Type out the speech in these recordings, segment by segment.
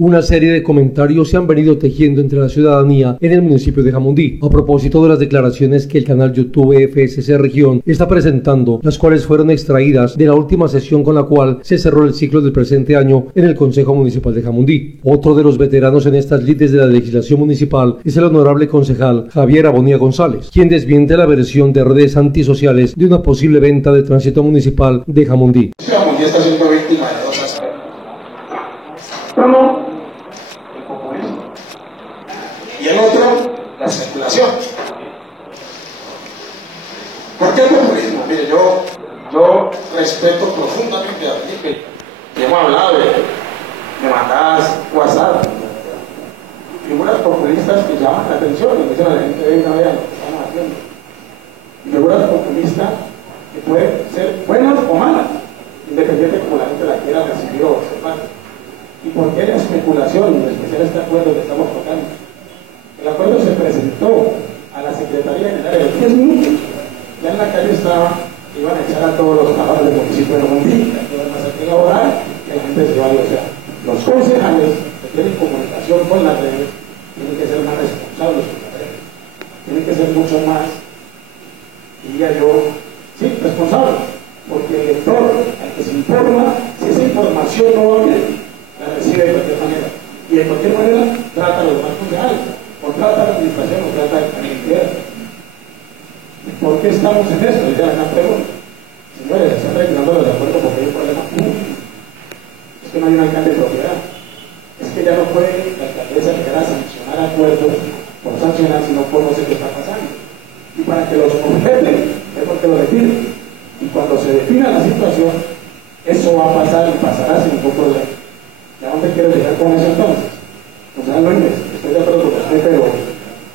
Una serie de comentarios se han venido tejiendo entre la ciudadanía en el municipio de Jamundí a propósito de las declaraciones que el canal YouTube FSC Región está presentando, las cuales fueron extraídas de la última sesión con la cual se cerró el ciclo del presente año en el Consejo Municipal de Jamundí. Otro de los veteranos en estas lides de la legislación municipal es el honorable concejal Javier Abonía González, quien desmiente la versión de redes antisociales de una posible venta de tránsito municipal de Jamundí. Jamundí está siendo víctima de dos aspectos. Uno, el populismo, y el otro, la especulación. ¿Por qué el populismo? Mire, yo respeto profundamente a Felipe, que hemos hablado de mandadas WhatsApp, figuras populistas que llaman la atención y dicen a la gente, venga, vean lo que estamos haciendo. Y figuras populistas que pueden ser buenas o malas, independiente como la gente la quiera recibir o observar. ¿Y por qué la especulación, en especial este acuerdo que estamos tocando? El acuerdo se presentó a la Secretaría General de 10 minutos. Ya en la calle estaba, iban a echar a todos los trabajadores del municipio de Jamundí, que iban a hacer que laborar, que la gente se vaya. O sea, los concejales que tienen comunicación con las redes tienen que ser más responsables con las redes. Tienen que ser mucho más, diría yo, sí, responsables. Porque el lector, al que se informa, si esa información no va bien, la recibe de cualquier manera, y de cualquier manera trata a los más concejales, o trata a la administración, o trata a la entidad. ¿Por qué estamos en esto? Es la gran pregunta. Señores, se están regulando los acuerdos porque hay un problema público. Es que no hay un alcalde de propiedad. Es que ya no puede la alcaldesa llegar a sancionar acuerdos por sancionar, sino por no sé qué está pasando. Y para que los completen, es porque lo definen. Y cuando se defina la situación, eso va a pasar y pasará sin ningún problema. ¿A dónde quiero llegar con eso entonces? O sea, no estoy de acuerdo con usted, pero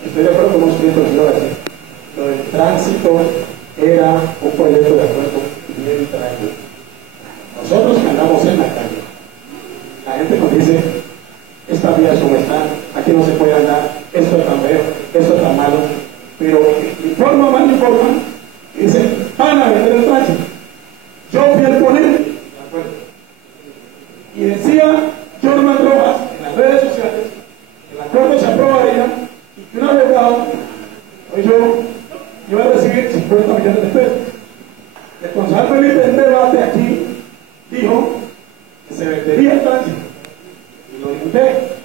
estoy de acuerdo con usted, pero quiero decir, lo del tránsito era un proyecto de acuerdo bien traído. Nosotros que andamos en la calle, la gente nos dice, estas vías como están, aquí no se puede andar, esto es tan feo, esto es tan malo, pero informa, mal informa, dice, van a vender el tránsito. Yo fui el ponente, de acuerdo. Y decía Jorman Rojas en las redes sociales que el acuerdo se aprobaría y que un abogado, hoy yo iba a recibir 50 millones de pesos. El concejal Felipe en debate aquí dijo que se vendería el tránsito. Y lo inventé.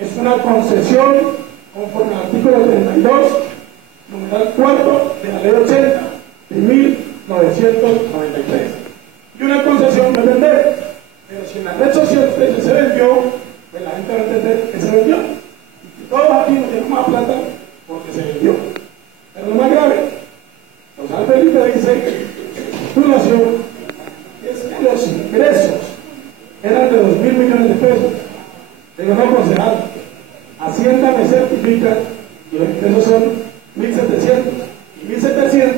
Es una concesión conforme al artículo 32, numeral 4 de la ley 80 de 1993. Y una concesión de vender. Pero si en la red social usted dice se vendió, pues la gente va a entender que se vendió. Y que todos aquí nos tenemos más plata porque se vendió. Pero lo más grave, Gonzalo Felipe dice que la titulación es que los ingresos eran de 2.000 millones de pesos. Digo, no, concejal, Hacienda me certifica que los ingresos son 1.700. Y 1.700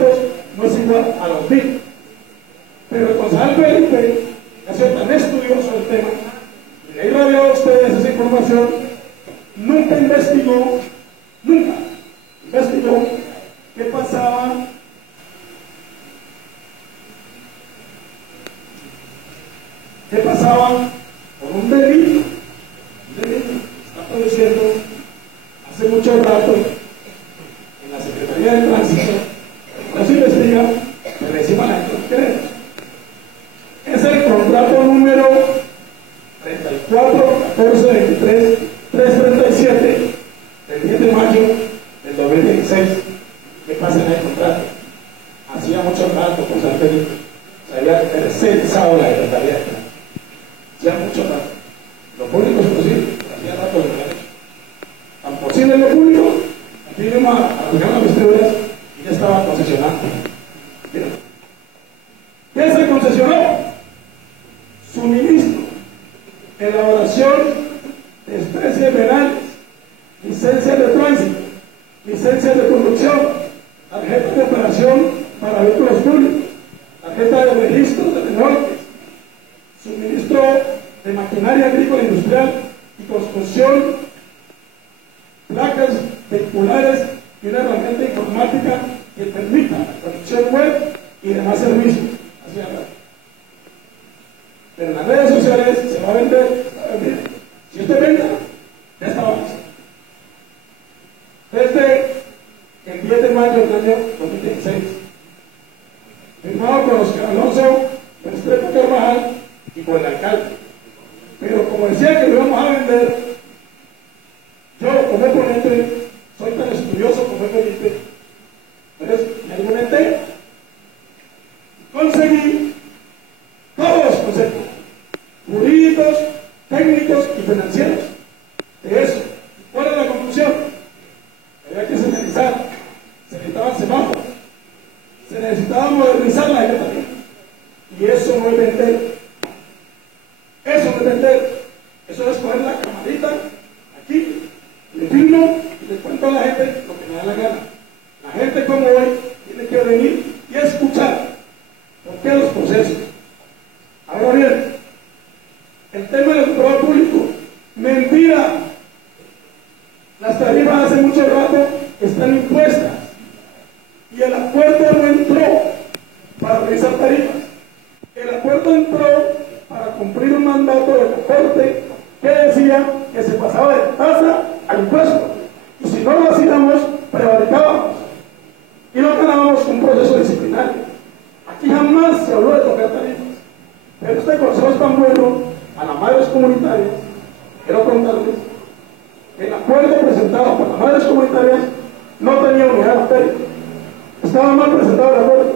no es igual a los 1.000. Pero el concejal Felipe, ha sido tan estudioso del tema, y le irradió a ustedes esa información, nunca investigó qué pasaba con un delito que está produciendo hace mucho rato en la Secretaría de Tránsito, no se investiga, pero encima la gente no cree. Es el contrato número 34-14-23-337 del 10 de mayo del 2016. ¿Qué pasa en el contrato? Hacía mucho rato, pues antes se había tercerizado la Secretaría de Tránsito. Hacía mucho rato. Lo público es posible, hacía rato de verdad. Tan posible lo público, aquí vimos a la reunión de distribuidoras y ya estaba concesionando. Mira. ¿Qué se concesionó? Suministro, elaboración de especies penales, licencias de tránsito, licencias de conducción, tarjetas de operación para vehículos públicos, tarjeta de registro de remolques, suministro de maquinaria agrícola industrial y construcción, placas vehiculares y una herramienta informática que permita la conexión web y demás servicios. Así es. Pero en las redes sociales se va a vender. Mire, si usted venda, ya está avanzado. Desde el 10 de mayo del año 2016, firmado con Oscar Alonso, Restrepo Carvajal y con el alcalde. Pero como decía que lo íbamos a vender, yo como ponente soy tan estudioso como es Felipe, entonces me argumenté, conseguí todos los conceptos jurídicos, técnicos y financieros de eso. ¿Cuál es la conclusión? Había que señalizar, se necesitaban semáforos, se necesitaba modernizar la secretaría, y eso no es vender. Eso no es vender, eso es coger la camarita aquí, le filmo y le cuento a la gente lo que me da la gana. La gente como hoy tiene que venir y escuchar por qué los procesos. Ahora bien, el tema del control público, mentira. Las tarifas hace mucho rato están impuestas y el acuerdo no entró para revisar tarifas. El acuerdo entró para cumplir un mandato de la Corte que decía que se pasaba de tasa al impuesto, y si no lo hacíamos, prevaricábamos y no ganábamos un proceso disciplinario. Aquí jamás se habló de tocar tarifas, pero este consejo es tan bueno a las madres comunitarias. Quiero contarles que el acuerdo presentado por las madres comunitarias no tenía unidad matérica, estaba mal presentado el acuerdo,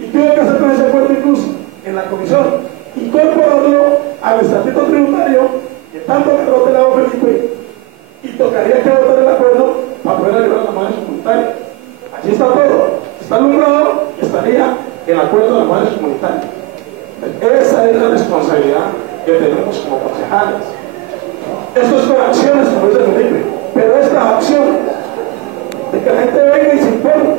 y tuvo que hacer con ese acuerdo incluso en la comisión incorporarlo al estatuto tributario, que tanto que lo lado Felipe, y tocaría que votar el acuerdo para poder ayudar a las madres comunitarias. Allí está todo, está alumbrado y estaría el acuerdo de las madres comunitarias. Esa es la responsabilidad que tenemos como concejales. Esto es con acciones, como dice Felipe, pero esta acción de que la gente venga y se informe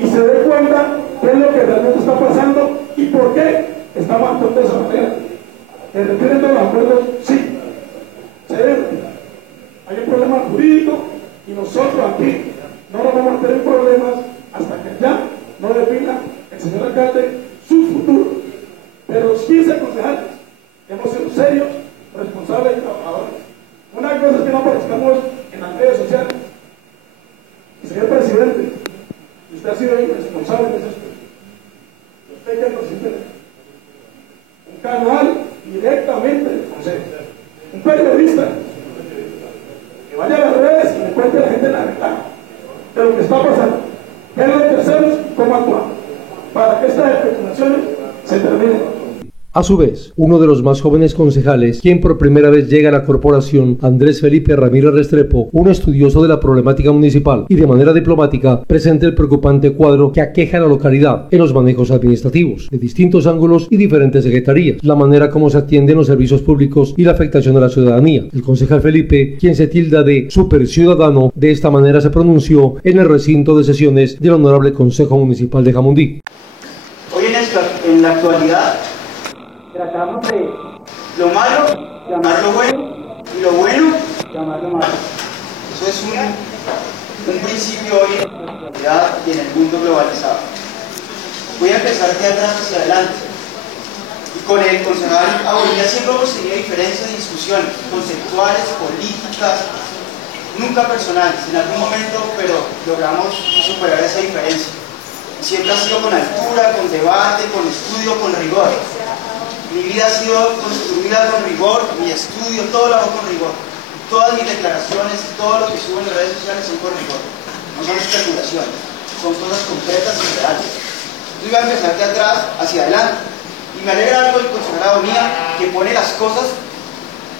y se dé cuenta qué es lo que realmente está pasando y por qué estamos actuando de esa manera. ¿Se retiren de los acuerdos? Sí, se deben retirar. Hay un problema jurídico y nosotros aquí no nos vamos a tener problemas hasta que ya no defina el señor alcalde su futuro. Pero los 15 concejales hemos sido serios, responsables y trabajadores. Una cosa es que no aparezcamos en las redes sociales. Y señor presidente, usted ha sido irresponsable en ese aspecto. Usted que nos interesa. Un canal directamente del consejo. Un periodista que vaya a las redes y le cuente a la gente la verdad de lo que está pasando. ¿Qué es lo que hacemos y cómo actuamos? Para que estas especulaciones se terminen. A su vez, uno de los más jóvenes concejales, quien por primera vez llega a la corporación, Andrés Felipe Ramírez Restrepo, un estudioso de la problemática municipal y de manera diplomática, presenta el preocupante cuadro que aqueja a la localidad en los manejos administrativos, de distintos ángulos y diferentes secretarías, la manera como se atienden los servicios públicos y la afectación a la ciudadanía. El concejal Felipe, quien se tilda de super ciudadano, de esta manera se pronunció en el recinto de sesiones del Honorable Consejo Municipal de Jamundí. Hoy en la actualidad tratamos de lo malo llamarlo bueno y lo bueno llamarlo malo. Eso es un principio hoy en la actualidad y en el mundo globalizado. Voy a empezar de atrás hacia adelante. Y con el concejal Abolía siempre hemos tenido diferencias y discusiones conceptuales, políticas, nunca personales en algún momento, pero logramos superar esa diferencia. Siempre ha sido con altura, con debate, con estudio, con rigor. Mi vida ha sido construida con rigor, mi estudio, todo lo hago con rigor. Todas mis declaraciones, todo lo que subo en las redes sociales son con rigor. No son especulaciones, son cosas concretas y reales. Yo voy a empezar de atrás hacia adelante. Y me alegra algo del consagrado mía, que pone las cosas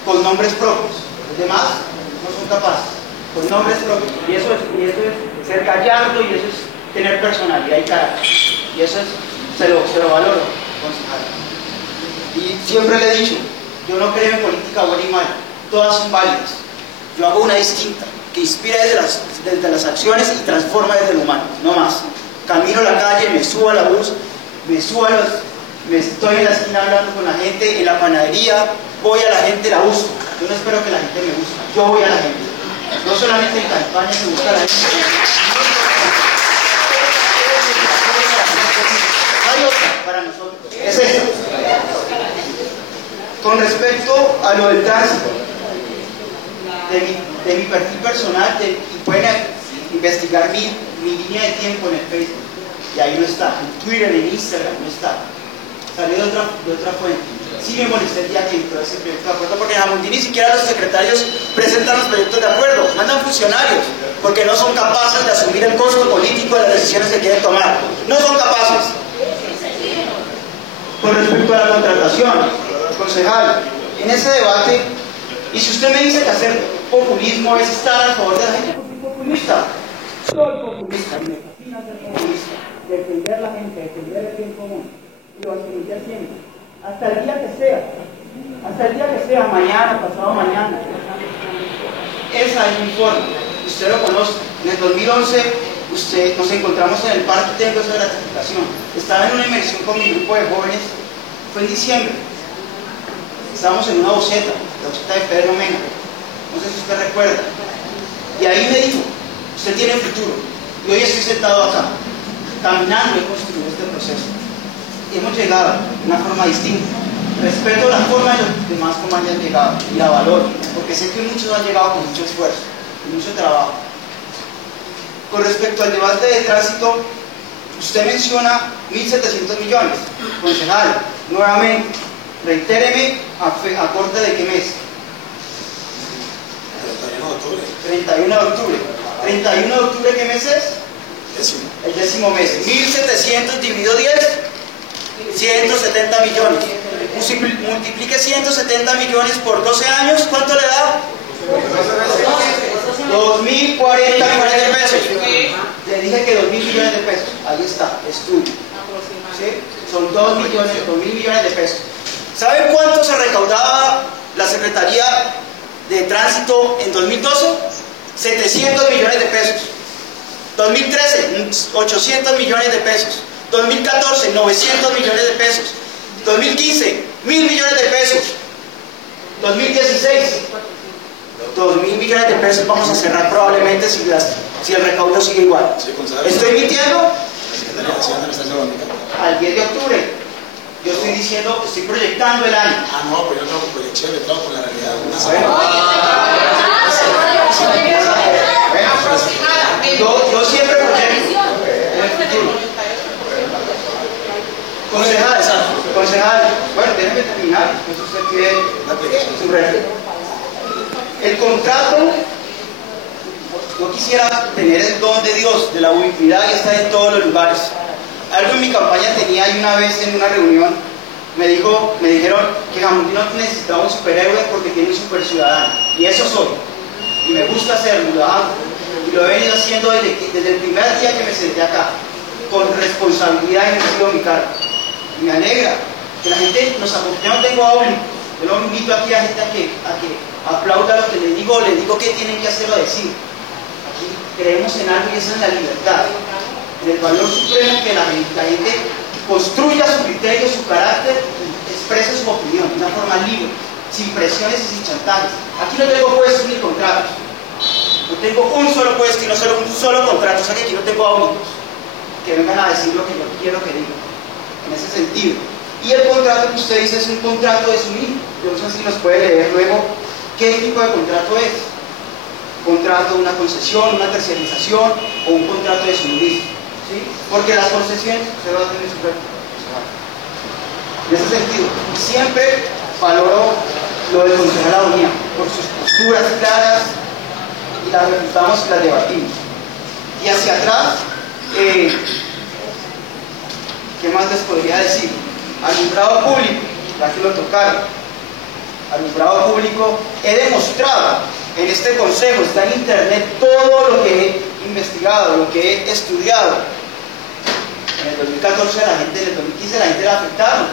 con nombres propios. Los demás no son capaces, con nombres propios. Y eso es ser gallardo, y eso es tener personalidad y carácter. Y eso se lo valoro, concejal. Y siempre le he dicho, yo no creo en política buena y mala, todas son válidas. Yo hago una distinta, que inspira desde las acciones y transforma desde lo humano, no más. Camino a la calle, me subo a la bus, estoy en la esquina hablando con la gente, en la panadería, voy a la gente, la busco. Yo no espero que la gente me busque, yo voy a la gente. No solamente en campaña se busca a la gente. Hay otra para nosotros, es esta. Con respecto a lo del tránsito, de mi perfil personal, y pueden investigar mi línea de tiempo en el Facebook, y ahí no está, en Twitter, en Instagram, no está, salió de otra fuente. Sí me molesté el día que entró ese proyecto de acuerdo, porque en Jamundí ni siquiera los secretarios presentan los proyectos de acuerdo, mandan funcionarios, porque no son capaces de asumir el costo político de las decisiones que quieren tomar, no son capaces. Con respecto a la contratación, concejal, en ese debate, y si usted me dice que hacer populismo es estar a favor de la gente, pues soy populista. Soy populista, y me fascina ser populista, defender la gente, defender el bien común, y lo defender siempre, hasta el día que sea, mañana, pasado mañana. Esa es mi forma, usted lo conoce. En el 2011, nos encontramos en el parque y tengo esa gratificación. Estaba en una inmersión con mi grupo de jóvenes, fue en diciembre. Estábamos en una boceta, la boceta de Pedro Mena, no sé si usted recuerda, y ahí me dijo, usted tiene futuro, y hoy estoy sentado acá, caminando y construyendo este proceso. Y hemos llegado de una forma distinta, respeto la forma de los demás como han llegado, y la valoro, porque sé que muchos han llegado con mucho esfuerzo, y mucho trabajo. Con respecto al debate de tránsito, usted menciona 1.700 millones, concejal, nuevamente, reitéreme a corte de qué mes. 31 de octubre. 31 de octubre, ¿qué mes es? El 10º mes. 1.700 dividido 10, 170 millones. Multiplique 170 millones por 12 años, ¿cuánto le da? 2.040 millones de pesos. Le dije que 2.000 millones de pesos. Ahí está, estudio. ¿Sí? Son 2.000 millones de pesos. ¿Saben cuánto se recaudaba la Secretaría de Tránsito en 2012? 700 millones de pesos. 2013, 800 millones de pesos. 2014, 900 millones de pesos. 2015, 1.000 millones de pesos. 2016, 2.000 millones de pesos vamos a cerrar probablemente si el recaudo sigue igual. ¿Estoy mintiendo? Al 10 de octubre. Yo estoy diciendo, estoy proyectando el año. No, pero yo trabajo con proyección, yo trabajo con la realidad. Yo siempre proyecto en el futuro. Concejal, bueno, déjeme terminar, entonces usted tiene su reto. El contrato, yo quisiera tener el don de Dios, de la ubicuidad y estar en todos los lugares. Algo en mi campaña tenía, y una vez en una reunión me dijeron que Jamundí no necesitaba un superhéroe porque tiene un super ciudadano, y eso soy, y me gusta hacerlo, lo hago, y lo he venido haciendo desde el primer día que me senté acá, con responsabilidad y ejercido mi cargo, y me alegra que la gente nos apoye. Yo no tengo audio, yo no invito aquí a gente a que aplauda lo que les digo qué tienen que hacer o decir. Aquí creemos en algo y esa es la libertad, el valor supremo que la gente construya su criterio, su carácter, exprese su opinión de una forma libre, sin presiones y sin chantajes. Aquí no tengo puestos ni contratos, no tengo un solo puesto y no solo un solo contrato, o sea que aquí no tengo audios que vengan a decir lo que yo quiero que digan, en ese sentido. Y el contrato que usted dice es un contrato de suministro. Yo no sé si nos puede leer luego qué tipo de contrato es. Contrato, una concesión, una terciarización o un contrato de suministro. ¿Sí? Porque las concesiones se van a tener su cuerpo. En ese sentido, siempre valoro lo del concejal Agonía por sus posturas claras, y las refutamos y las debatimos. Y hacia atrás, ¿qué más les podría decir? Alumbrado público, ya que lo tocaron. Alumbrado público, he demostrado en este consejo, está en internet todo lo que he investigado, lo que he estudiado. En el 2014 la gente, en el 2015 la gente la afectaron.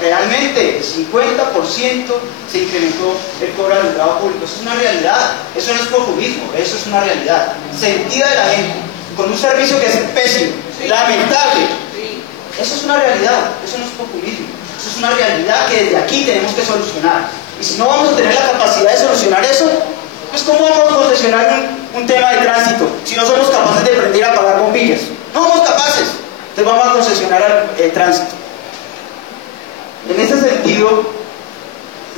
Realmente el 50% se incrementó el cobro del alumbrado público. Eso es una realidad, eso no es populismo, eso es una realidad sentida de la gente, con un servicio que es pésimo, lamentable. Eso es una realidad, eso no es populismo, eso es una realidad que desde aquí tenemos que solucionar. Y si no vamos a tener la capacidad de solucionar eso, pues ¿cómo vamos a concesionar un tema de tránsito si no somos capaces de prender y apagar bombillas? No somos capaces, entonces vamos a concesionar el tránsito. En ese sentido,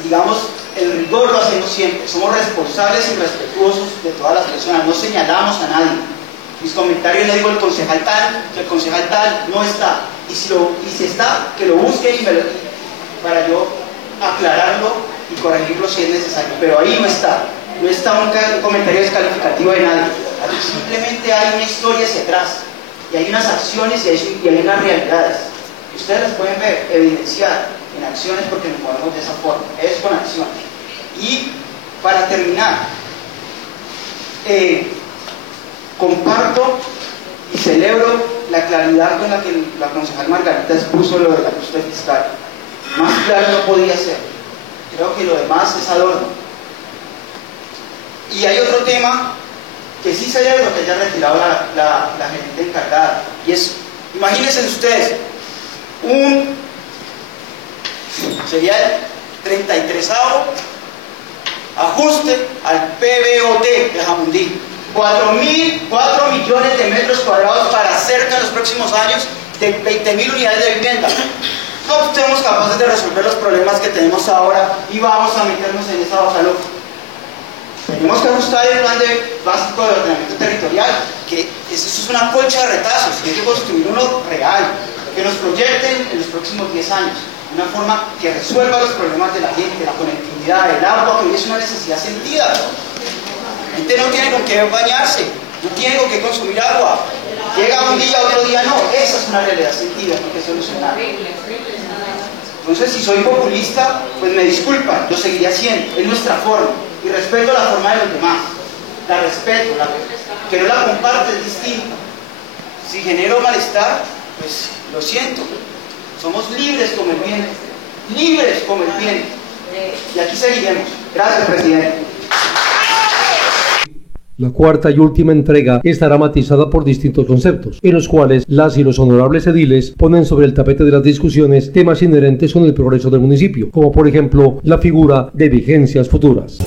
digamos, el rigor lo hacemos siempre. Somos responsables y respetuosos de todas las personas, no señalamos a nadie. Mis comentarios no digo el concejal tal no está. Y si está, que lo busque para yo aclararlo y corregirlo si es necesario. Pero ahí no está un comentario descalificativo de nadie. Simplemente hay una historia hacia atrás, y hay unas acciones y hay unas realidades. Ustedes las pueden ver, evidenciar en acciones, porque nos movemos de esa forma, es con acciones. Y para terminar, comparto y celebro la claridad con la que la concejal Margarita expuso lo del ajuste fiscal. Más claro no podía ser. Creo que lo demás es adorno. Y hay otro tema que sí celebro que haya retirado la gerente encargada, y es, imagínense ustedes, sería el 33º ajuste al PBOT de Jamundí. 4 millones de metros cuadrados para cerca en los próximos años de 20.000 unidades de vivienda. No somos capaces de resolver los problemas que tenemos ahora y vamos a meternos en esa hoja loca. Tenemos que ajustar el plan básico de ordenamiento territorial, que eso es una colcha de retazos, y hay que construir uno real, que nos proyecten en los próximos 10 años, una forma que resuelva los problemas de la gente, la conectividad, el agua, que hoy es una necesidad sentida. La gente no tiene con qué bañarse, no tiene con qué consumir agua. Llega un día, otro día no. Esa es una realidad sentida, no hay que solucionar. Entonces, si soy populista, pues me disculpan, lo seguiré haciendo, es nuestra forma. Y respeto la forma de los demás. La respeto, que no la comparte es distinto. Si genero malestar, pues lo siento. Somos libres como el viento. Libres como el viento. Y aquí seguiremos. Gracias, presidente. La cuarta y última entrega estará matizada por distintos conceptos, en los cuales las y los honorables ediles ponen sobre el tapete de las discusiones temas inherentes con el progreso del municipio, como por ejemplo la figura de vigencias futuras.